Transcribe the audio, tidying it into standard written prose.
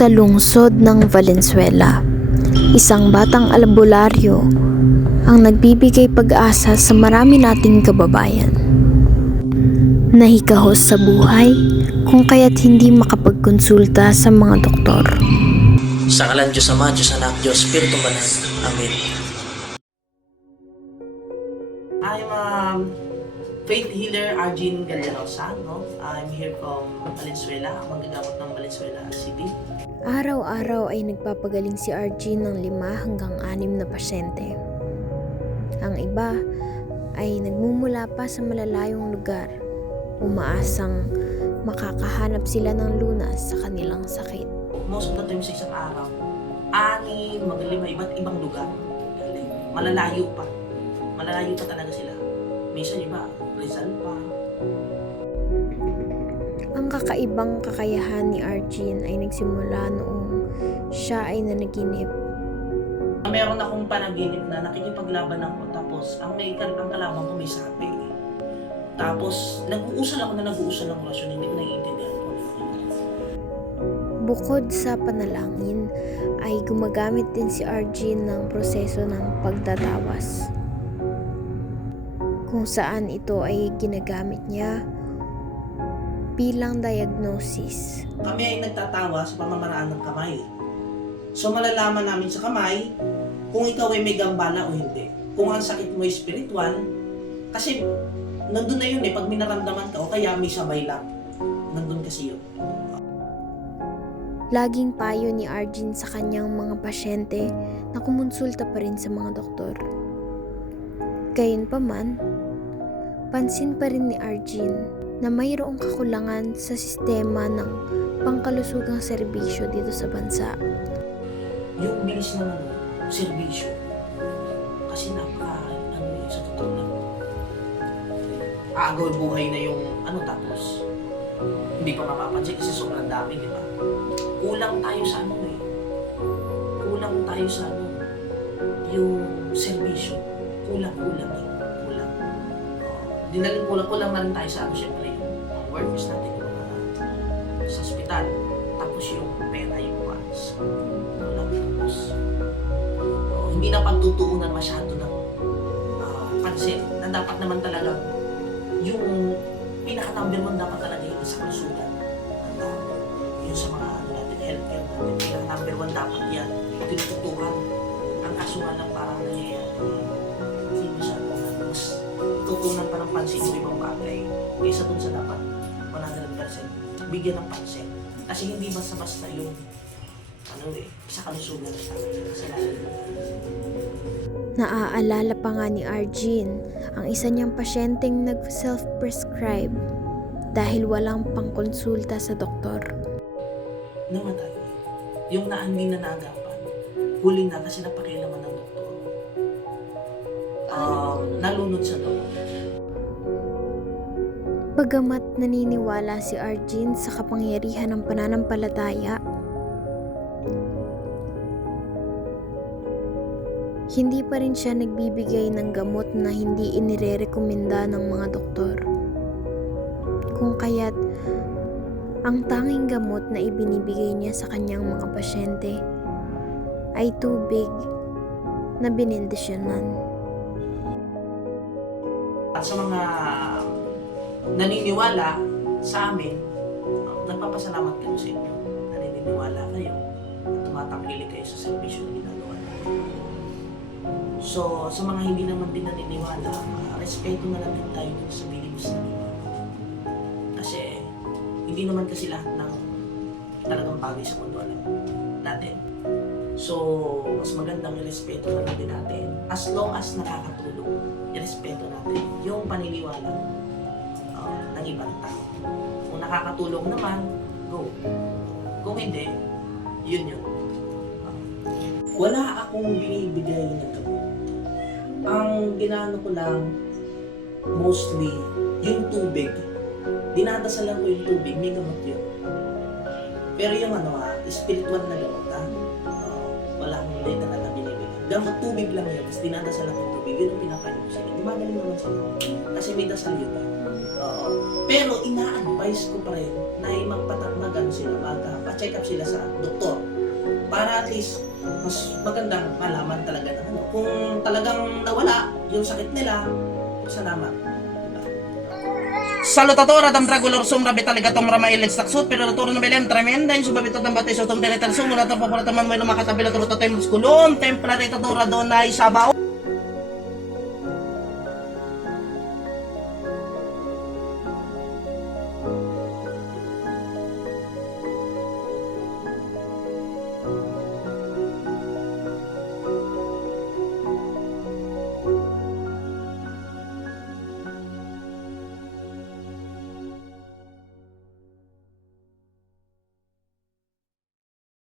sa lungsod ng Valenzuela. Isang batang albularyo ang nagbibigay pag-asa sa marami nating kababayan. Nahikahos sa buhay kung kaya't hindi makapagkonsulta sa mga doktor. Sa ngalan Diyos Ama, Diyos Anak, Diyos Espiritu Banal. Amen. I'm faith healer Arjin Gallerosa, no? I'm here from Valenzuela, manggagamot ng Valenzuela City. Araw-araw ay nagpapagaling si Arjin ng 5 hanggang 6 na pasyente. Ang iba ay nagmumula pa sa malalayong lugar, umaasang makakahanap sila ng lunas sa kanilang sakit. Most of the time sa isang araw, 6, mag-5, iba't ibang lugar. Malalayo pa. Malalayo pa talaga sila. Minsan iba, Rizal pa. Ang kakaibang kakayahan ni Arjin ay nagsimula noong siya ay nanaginip. Meron akong panaginip na nakikipaglaban ako, tapos ang kalaban ko may sabi. Tapos nag-uusal ako ng orasyon, hindi ko naiintindihan ko. Bukod sa panalangin, ay gumagamit din si Arjin ng proseso ng pagdadawas, kung saan ito ay ginagamit niya bilang diagnosis. Kami ay nagtatawa sa pamamaraan ng kamay. So malalaman namin sa kamay kung ikaw ay may gambala o hindi. Kung ang sakit mo ay spiritual, kasi nandun na yun pag minaramdaman ka o kaya may sabay lang. Nandun kasi yun. Laging payo ni Arjin sa kanyang mga pasyente na kumonsulta pa rin sa mga doktor. Gayunpaman, pansin pa rin ni Arjin na mayroong kakulangan sa sistema ng pangkalusugang serbisyo dito sa bansa. Yung bilis ng serbisyo, kasi sa totoo lang, aagaw buhay na yung tapos hindi pa mapapansin kasi sobrang dami, di ba? Kulang tayo sa yung serbisyo. Kulang. Kulang na rin tayo sa syempre yung workers natin sa ospital. Tapos yung pera, yung funds. Tapos hindi na pagtutuunan masyado ng pansin na dapat naman talaga yung pinaka-number 1 dapat talaga yung sa kalusugan. Yung sa mga healthcare natin, pinaka-number 1 dapat yan. Tinututukan. Ang kaso nga lang parang nangyayari. Hindi masyado mas tutunan pa ng pansin yung ibang bagay kaysa dun sa dapat 100% bigyan ng pansin. Kasi hindi basta-basta yung sa kalusugan sa lahat. Naaalala pa nga ni Arjin ang isa niyang pasyenteng nag-self-prescribe dahil walang pangkonsulta sa doktor. Namatay. Yung hindi na naagapan, huli na kasi napakialaman ng doktor. Nalunod sa doktor. Bagamat naniniwala si Arjin sa kapangyarihan ng pananampalataya, hindi pa rin siya nagbibigay ng gamot na hindi inirerekomenda ng mga doktor. Kung kaya't ang tanging gamot na ibinibigay niya sa kanyang mga pasyente ay tubig na binindisyonan. Sa mga naniniwala sa amin, nagpapasalamat kayo sa inyo. Naniniwala kayo at tumatangkilik kayo sa servisyo na ginagawa natin. So, sa mga hindi naman din naniniwala, respeto na lang din tayo sa beliefs ng iba. Kasi, hindi naman kasi lahat ng talagang bagay sa mundo alam natin. So, mas magandang irespeto na lang din natin. As long as nakakatulong, irespeto natin yung paniniwala ng ibang tao. Kung nakakatulong naman, go. Kung hindi, yun. Wala akong binibigay ng gamot. Ang ginano ko lang, mostly, yung tubig. Dinadasalan ko yung tubig, may gamot yun. Pero yung spiritual na gamot, wala akong hindi talaga binibigay. Gamot tubig lang yan, tapos dinadasal lang yung tubig, yun ang pinapainom ko sila. Gumagaling naman sila. Kasi may dasal yun. Oo. Pero ina-advise ko pa rin na mag-ano sila, magpa-check up sila sa doktor. Para at least, mas magandang malaman talaga na ano. Kung talagang nawala yung sakit nila, salamat. Salutatora dam dragulor sumra bitaligatong ramailig saksut pero naturo na belem tremenda yung subabitot ng batay sa utong deletar sumula tapos para taman may lumakatabil at rutatay muskulon template tatura donay sabaw